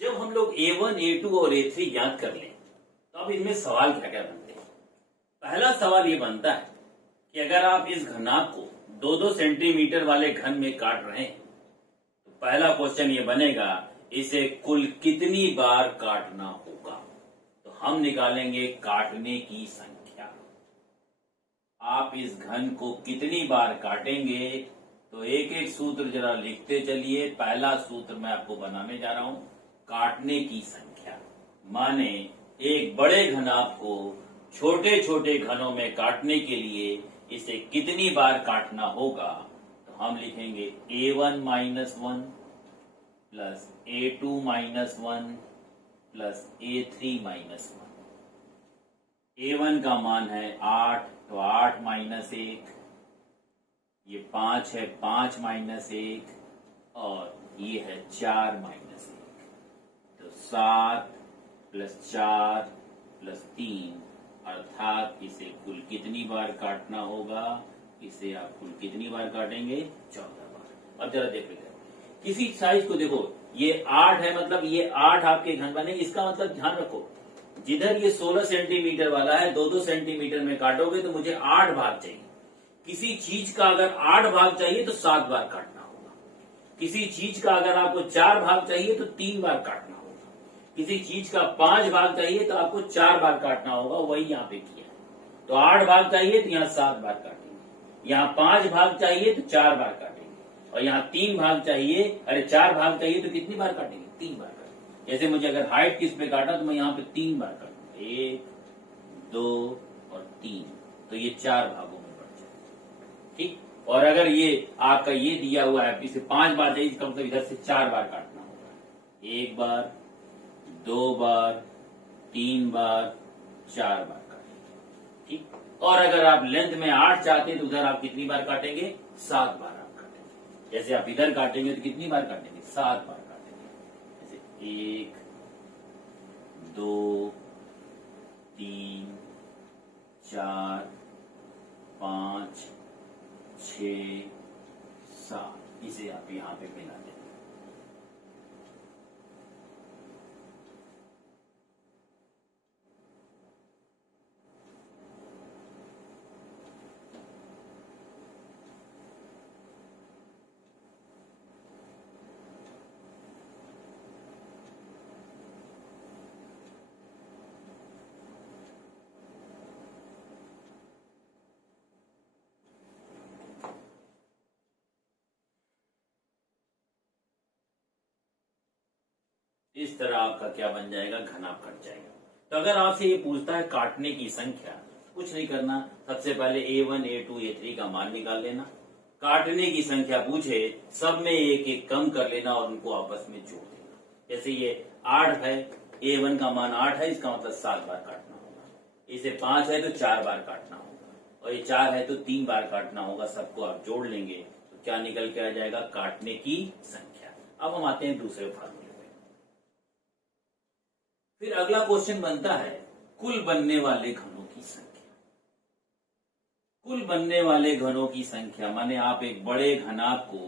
जब हम लोग A1, A2 और A3 ज्ञात कर लें तो अब इनमें सवाल क्या क्या बनते हैं। पहला सवाल ये बनता है कि अगर आप इस घनाभ को 2-2 सेंटीमीटर वाले घन में काट रहे हैं तो पहला क्वेश्चन ये बनेगा, इसे कुल कितनी बार काटना होगा। तो हम निकालेंगे काटने की संख्या। आप इस घन को कितनी बार काटेंगे तो एक एक सूत्र जरा लिखते चलिए। पहला सूत्र मैं आपको बनाने जा रहा हूं, काटने की संख्या। माने एक बड़े घनाभ को छोटे छोटे घनों में काटने के लिए इसे कितनी बार काटना होगा। तो हम लिखेंगे A1 minus 1 plus A2 minus 1 plus A3 minus 1। A1 का मान है 8, तो 8 माइनस 1, ये 5 है, 5 माइनस 1, और ये है 4 माइनस 1। तो 7 प्लस 4 प्लस 3, अर्थात इसे कुल कितनी बार काटना होगा। इसे आप कुल कितनी बार काटेंगे, 14 बार। अब जरा देख लीजिए, किसी साइज को देखो, ये 8 है, मतलब ये 8 आपके घन बनेंगे। इसका मतलब ध्यान रखो, जिधर ये 16 सेंटीमीटर वाला है 2-2 सेंटीमीटर में काटोगे तो मुझे 8 भाग चाहिए। किसी चीज का अगर 8 भाग चाहिए तो 7 बार काटना होगा। किसी चीज का अगर आपको 4 भाग चाहिए तो 3 बार काटना होगा। किसी चीज का 5 भाग चाहिए तो आपको 4 बार काटना होगा। वही यहाँ पे किया। तो 8 भाग चाहिए तो यहाँ 7 बार काटेंगे। यहाँ 5 भाग चाहिए तो 4 बार काटेंगे। और यहाँ 3 भाग चाहिए, 4 भाग चाहिए तो कितनी बार काटेंगे, 3 बार काटेंगे। जैसे मुझे अगर हाइट किस पे काटा तो मैं यहाँ पे 3 बार काटूंगा, 1, 2 और 3। तो ये 4 भागों में बढ़ जाए, ठीक। और अगर ये आपका ये दिया हुआ है, इसे 5 बार चाहिए, इसका मतलब इधर से 4 बार काटना होगा। 1 बार, 2 बार, 3 बार, 4 बार काटेंगे, ठीक। और अगर आप लेंथ में 8 चाहते हैं तो उधर आप कितनी बार काटेंगे, 7 बार आप काटेंगे। जैसे आप इधर काटेंगे तो कितनी बार काटेंगे, 7 बार काटेंगे। जैसे 1, 2, 3, 4, 5, 6, 7। इसे आप यहाँ पे मिला दें। इस तरह आपका क्या बन जाएगा, घनाभ कट जाएगा। तो अगर आपसे ये पूछता है काटने की संख्या, कुछ नहीं करना, सबसे पहले A1, A2, A3 का मान निकाल लेना। काटने की संख्या पूछे, सब में एक एक कम कर लेना और उनको आपस में जोड़ देना। जैसे ये 8 है, A1 का मान 8 है, इसका मतलब 7 बार काटना होगा। इसे 5 है तो 4 बार काटना होगा, और ये 4 है तो 3 बार काटना होगा। सबको आप जोड़ लेंगे तो क्या निकल के आ जाएगा, काटने की संख्या। अब हम आते हैं दूसरे फार्मूले। फिर अगला क्वेश्चन बनता है कुल बनने वाले घनों की संख्या। कुल बनने वाले घनों की संख्या माने आप एक बड़े घनाभ को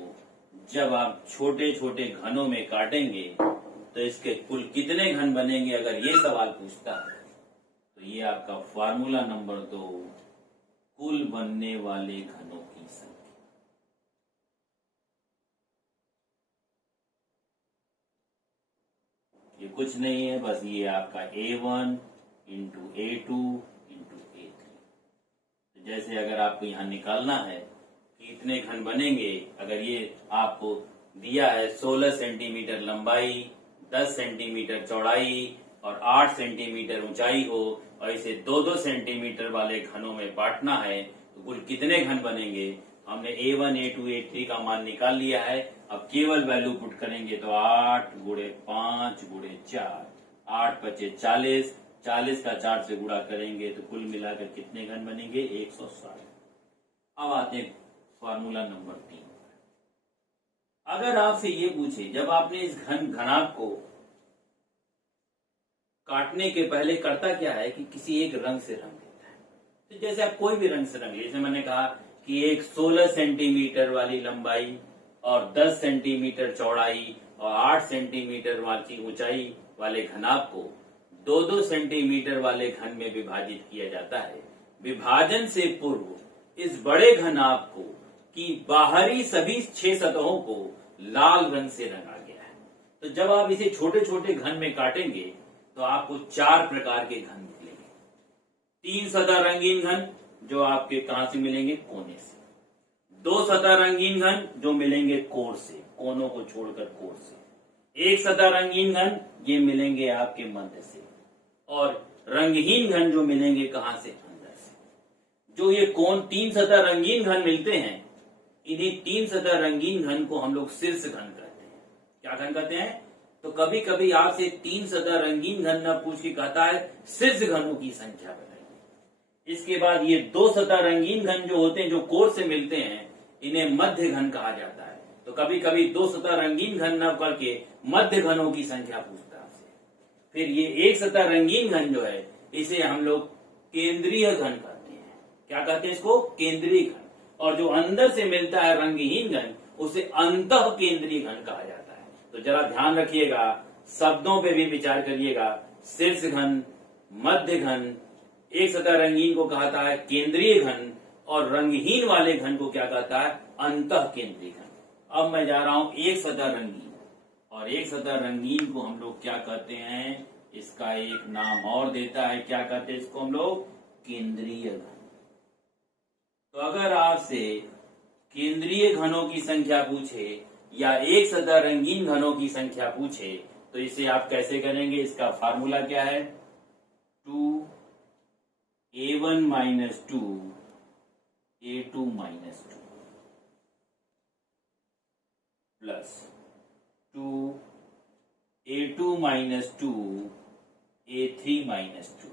जब आप छोटे छोटे घनों में काटेंगे तो इसके कुल कितने घन बनेंगे। अगर ये सवाल पूछता है तो ये आपका फार्मूला नंबर 2, कुल बनने वाले घनों की संख्या। ये कुछ नहीं है, बस ये आपका A1 into A2 into A3। तो जैसे अगर आपको यहाँ निकालना है कि इतने घन बनेंगे, अगर ये आपको दिया है 16 सेंटीमीटर लंबाई, 10 सेंटीमीटर चौड़ाई और 8 सेंटीमीटर ऊंचाई हो, और इसे 2-2 सेंटीमीटर वाले घनों में बांटना है, तो कुल कितने घन बनेंगे। हमने A1, A2, A3 का मान निकाल लिया है। अब केवल वैल्यू पुट करेंगे तो 8 गुणे 5 गुणे 4, 8 पचे 40, 40 का 4 से गुणा करेंगे तो कुल मिलाकर कितने घन बनेंगे, 160। अब आते हैं फार्मूला नंबर 3। अगर आपसे ये पूछे, जब आपने इस घनाभ को काटने के पहले करता क्या है कि किसी एक रंग से रंग देता है। तो जैसे आप कोई भी रंग से रंग, जैसे मैंने कहा कि एक 16 सेंटीमीटर वाली लंबाई और 10 सेंटीमीटर चौड़ाई और 8 सेंटीमीटर वाली ऊंचाई वाले घनाभ को 2-2 सेंटीमीटर वाले घन में विभाजित किया जाता है। विभाजन से पूर्व इस बड़े घनाभ को की बाहरी सभी 6 सतहों को लाल रंग से रंगा गया है। तो जब आप इसे छोटे छोटे घन में काटेंगे तो आपको 4 प्रकार के घन मिलेंगे। 3 सतह रंगीन घन जो आपके कहां से मिलेंगे, कोने से। 2 सतह रंगीन घन जो मिलेंगे कोर से, कोनों को छोड़कर कोर से। 1 सतह रंगीन घन ये मिलेंगे आपके मध्य से, और रंगहीन घन जो मिलेंगे कहां से, अंदर से। जो ये कोण 3 सतह रंगीन घन मिलते हैं, इन्हीं 3 सतह रंगीन घन को हम लोग शीर्ष घन कहते हैं। क्या घन कहते हैं? तो कभी कभी आपसे 3 सतह रंगीन घन न पूछ के कहता है शीर्ष घनों की संख्या बताइए। इसके बाद ये 2 सतह रंगीन घन जो होते हैं, जो कोर से मिलते हैं, इन्हें मध्य घन कहा जाता है। तो कभी कभी 2 सतह रंगीन घन न करके मध्य घनों की संख्या पूछता है आपसे। फिर ये 1 सतह रंगीन घन जो है, इसे हम लोग केंद्रीय घन कहते हैं। क्या कहते हैं इसको? केंद्रीय घन। और जो अंदर से मिलता है रंगहीन घन, उसे अंतः केंद्रीय घन कहा जाता है। तो जरा ध्यान रखिएगा, शब्दों पे भी विचार करिएगा। शीर्ष घन, मध्य घन, 1 सतह रंगीन को कहता है केंद्रीय घन, और रंगहीन वाले घन को क्या कहता है? अंतः केंद्रीय घन। अब मैं जा रहा हूं 1 सतह रंगीन, और 1 सतह रंगीन को हम लोग क्या कहते हैं? इसका एक नाम और देता है। क्या कहते हैं इसको हम लोग? केंद्रीय घन। तो अगर आपसे केंद्रीय घनों की संख्या पूछे या 1 सतह रंगीन घनों की संख्या पूछे, तो इसे आप कैसे करेंगे? इसका फार्मूला क्या है? 2a1 minus 2a2 minus 2 plus 2a2 minus 2a3 minus 2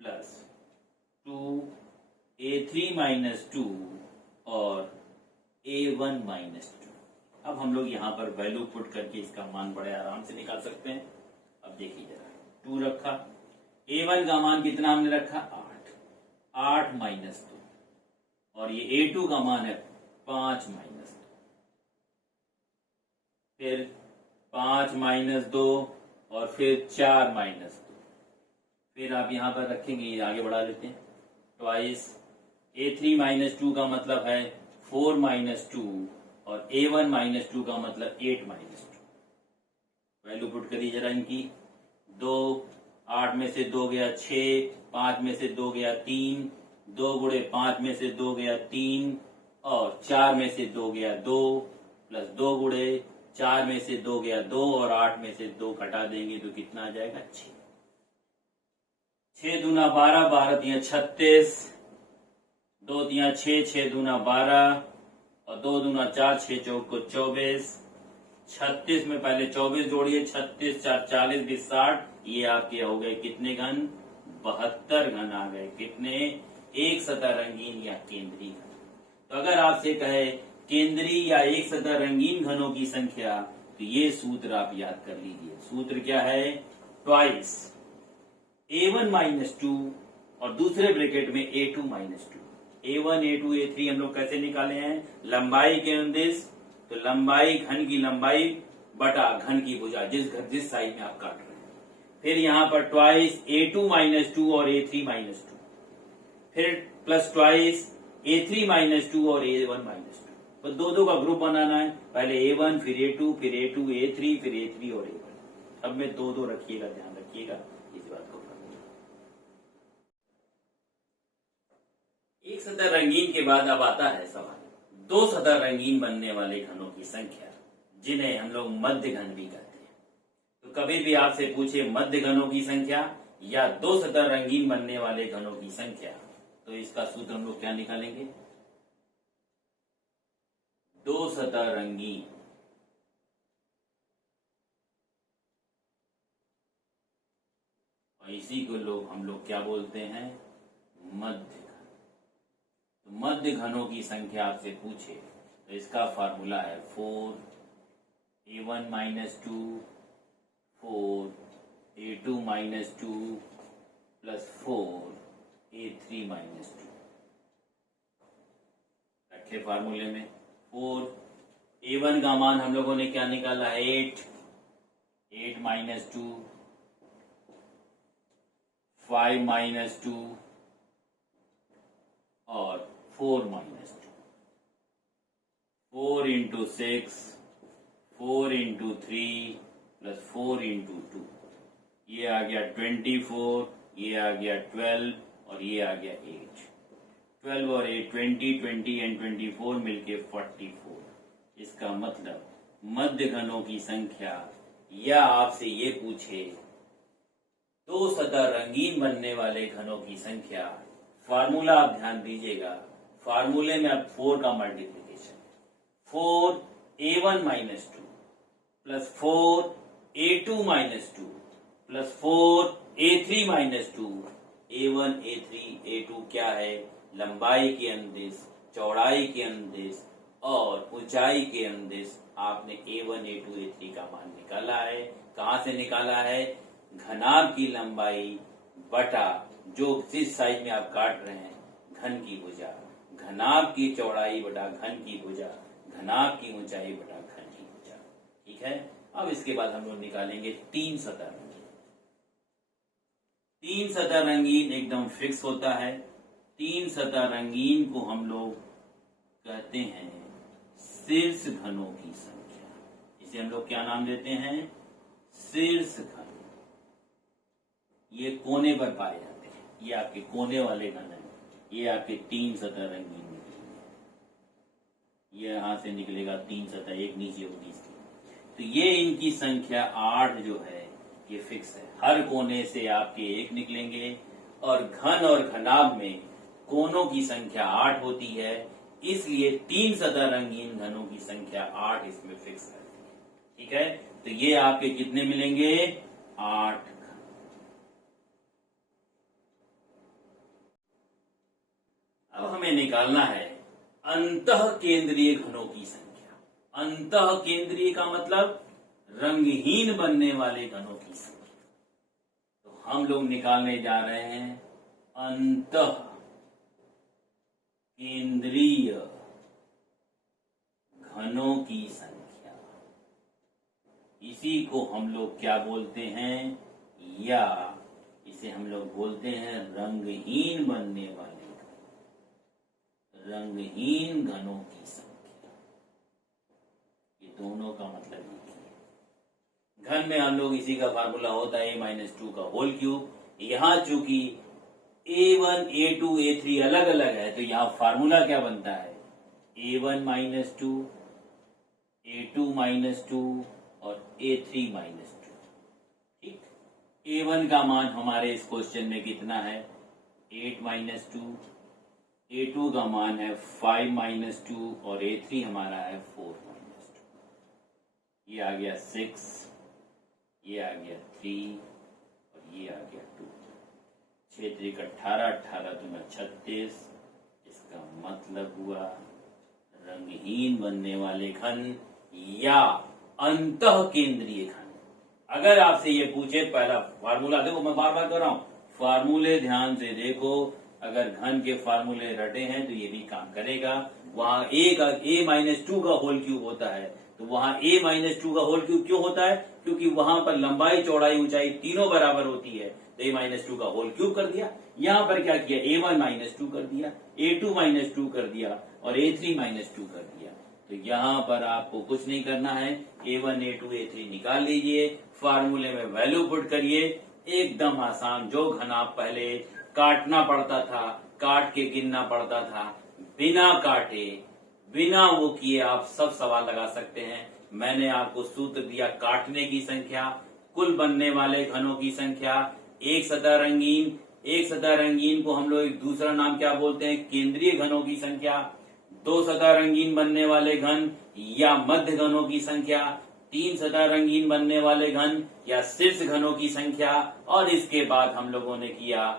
plus 2a3 minus 2 और a1 माइनस 2। अब हम लोग यहाँ पर वैल्यू पुट करके इसका मान बड़े आराम से निकाल सकते हैं। अब देखिए जरा, 2 रखा, a1 का मान कितना हमने रखा? 8 माइनस 2, और ये a2 का मान है 5 माइनस 2, फिर 5 माइनस 2, और फिर 4 माइनस 2। फिर आप यहाँ पर रखेंगे, ये आगे बढ़ा लेते हैं, ट्वाइस a3 माइनस 2 का मतलब है 4 माइनस 2, और a1 माइनस 2 का मतलब 8 माइनस 2। वैल्यू पुट करिए जरा इनकी। 2, 8 में से 2 गया 6, 5 में से 2 गया 3, 2 गुणे 5 में से 2 गया 3, और 4 में से 2 गया 2, प्लस 2 गुणे 4 में से 2 गया 2, और 8 में से 2 घटा देंगे तो कितना आ जाएगा? 6। 6 दूना 12, 12 तिया 36, 2 तिया 6, 6 दूना 12, और 2 दूना 4, 6 चौक को 24, 36 में पहले 24 जोड़िए, 36 4 40 20 60, ये आपके हो गए कितने घन? 72 घन आ गए। कितने? 1 सतह रंगीन या केंद्रीय घन। तो अगर आपसे कहे केंद्रीय या 1 सतह रंगीन घनों की संख्या, तो ये सूत्र आप याद कर लीजिए। सूत्र क्या है? ट्वाइस a1 माइनस 2, और दूसरे ब्रैकेट में a2 minus 2। a1 a2 a3 हम लोग कैसे निकाले हैं? लंबाई के अनुदेश। तो लंबाई घन की लंबाई बटा घन की भुजा, जिस साइड में आप काट रहे हैं। फिर यहाँ पर ट्वाइस a2 माइनस 2 और a3 माइनस 2, फिर प्लस ट्वाइस a3 माइनस 2 और a1 माइनस 2। तो 2 का ग्रुप बनाना है, पहले a1 फिर a2 फिर a2 a3 फिर a3 और a1। अब में 2 रखिएगा, ध्यान रखिएगा इस बात को। एक सतह रंगीन के बाद अब आता है सवाल 2 सतह रंगीन बनने वाले घनों की संख्या, जिन्हें हम लोग मध्य घन भी कहते हैं। तो कभी भी आपसे पूछे मध्य घनों की संख्या या 2 सतह रंगीन बनने वाले घनों की संख्या, तो इसका सूत्र हम लोग क्या निकालेंगे? 2 सतह रंगीन और इसी को हम लोग क्या बोलते हैं? मध्य। मध्य घनों की संख्या आपसे पूछे तो इसका फार्मूला है 4a1 minus 2, 4a2 minus 2 plus 4a3 minus 2। रखे फार्मूले में 4 A1 का मान हम लोगों ने क्या निकाला, 8 माइनस 2, 5 माइनस 2 और 4 minus 2, 4 into 6, 4 into 3 plus 4 into 2, ये आ गया 24, ये आ गया 12 और ये आ गया 8। 12 और 8 20 एंड 24 मिलके 44। इसका मतलब मध्य घनों की संख्या, या आपसे ये पूछे दो सतह रंगीन बनने वाले घनों की संख्या, फार्मूला आप ध्यान दीजिएगा, फार्मूले में अब 4 का multiplication, 4 A1 minus 2 plus 4 A2 minus 2 plus 4 A3 minus 2, A1 A3 A2 क्या है, लंबाई के अनुदिश, चौड़ाई के अनुदिश और ऊंचाई के अनुदिश आपने A1 A2 A3 का मान निकाला है। कहां से निकाला है, घनाभ की लंबाई बटा जो जिस साइज में आप काट रहे हैं घन की भुजा, घनाभ की चौड़ाई बटा घन की भुजा, घनाभ की ऊंचाई बटा घन की भुजा। ठीक है, अब इसके बाद हम लोग निकालेंगे 3 सतह रंगीन। 3 सतह रंगीन एकदम फिक्स होता है। 3 सतह रंगीन को हम लोग कहते हैं शीर्ष घनों की संख्या। इसे हम लोग क्या नाम देते हैं, शीर्ष घन। ये कोने पर पाए जाते हैं, ये आपके कोने वाले घन हैं। ये आपके 3 सतह रंगीन निकलेंगे, ये यहां से निकलेगा 3 सतह, एक नीचे होगी इसकी। तो ये इनकी संख्या 8 जो है ये फिक्स है, हर कोने से आपके 1 निकलेंगे और घन और घनाभ में कोनों की संख्या 8 होती है, इसलिए 3 सतह रंगीन घनों की संख्या 8 इसमें फिक्स करती है। ठीक है, तो ये आपके कितने मिलेंगे, 8 घन। अब हमें निकालना है अंतः केंद्रीय घनों की संख्या। अंतः केंद्रीय का मतलब रंगहीन बनने वाले घनों की संख्या। तो हम लोग निकालने जा रहे हैं अंतः केंद्रीय घनों की संख्या। इसी को हम लोग क्या बोलते हैं, या इसे हम लोग बोलते हैं रंगहीन बनने वाले घन, रंगहीन घनों की संख्या। ये दोनों का मतलब ये है। घन में हम लोग इसी का फार्मूला होता है A-2 का होल क्यूब। यहां चूंकि A1 A2 A3 अलग अलग है, तो यहाँ फार्मूला क्या बनता है, A1 माइनस 2, A2 माइनस 2 और A3 माइनस 2। ठीक, A1 का मान हमारे इस क्वेश्चन में कितना है, 8 माइनस 2, A2 का मान है 5 माइनस 2 और A3 हमारा है 4 माइनस 2। ये आ गया 6, ये आ गया 3 और ये आ गया 2। 6 3 18, 18 दूना 36। इसका मतलब हुआ रंगहीन बनने वाले घन या अंतः केंद्रीय घन। अगर आपसे ये पूछे, पहला फार्मूला देखो, मैं बार बार कर रहा हूं, फार्मूले ध्यान से देखो। अगर घन के फार्मूले रटे हैं तो ये भी काम करेगा। वहां A-2 का होल क्यूब होता है, तो वहां A-2 का होल क्यूब क्यों होता है, क्योंकि वहां पर लंबाई चौड़ाई ऊंचाई तीनों बराबर होती है, तो A-2 का होल क्यूब कर दिया। यहां पर क्या किया, A1-2 कर दिया, A2-2 कर दिया और A3-2 कर दिया। तो यहां पर आपको कुछ नहीं करना है, A1 A2 A3 निकाल लीजिए, फार्मूले में वैल्यू पुट करिए, एकदम आसान। जो घन आप पहले काटना पड़ता था, काट के गिनना पड़ता था, बिना काटे बिना वो किए आप सब सवाल लगा सकते हैं। मैंने आपको सूत्र दिया, काटने की संख्या, कुल बनने वाले घनों की संख्या, एक सतह रंगीन, एक सतह रंगीन को हम लोग एक दूसरा नाम क्या बोलते हैं, केंद्रीय घनों की संख्या, 2 सतह रंगीन बनने वाले घन या मध्य घनों की संख्या, 3 सतह रंगीन बनने वाले घन या शीर्ष घनों की संख्या, और इसके बाद हम लोगों ने किया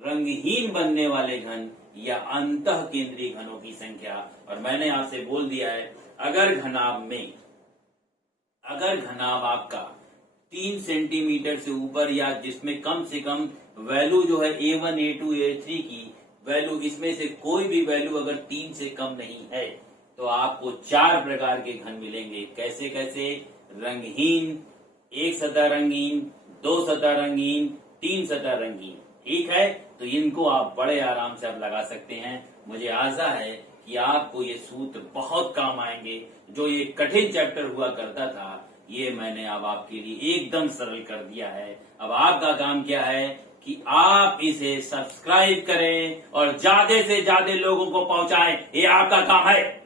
रंगहीन बनने वाले घन या अंतः केंद्रीय घनों की संख्या। और मैंने आपसे बोल दिया है, अगर घनाभ आपका 3 सेंटीमीटर से ऊपर या जिसमें कम से कम वैल्यू जो है A1 A2 A3 की वैल्यू, इसमें से कोई भी वैल्यू अगर 3 से कम नहीं है, तो आपको 4 प्रकार के घन मिलेंगे। कैसे कैसे? रंगहीन, एक सतह रंगीन, 2 सतह रंगीन, 3 सतह रंगीन। ठीक है, तो इनको आप बड़े आराम से आप लगा सकते हैं। मुझे आशा है कि आपको ये सूत्र बहुत काम आएंगे। जो ये कठिन चैप्टर हुआ करता था, ये मैंने अब आपके लिए एकदम सरल कर दिया है। अब आपका काम क्या है कि आप इसे सब्सक्राइब करें और ज्यादा से ज्यादा लोगों को पहुंचाएं। ये आपका काम है।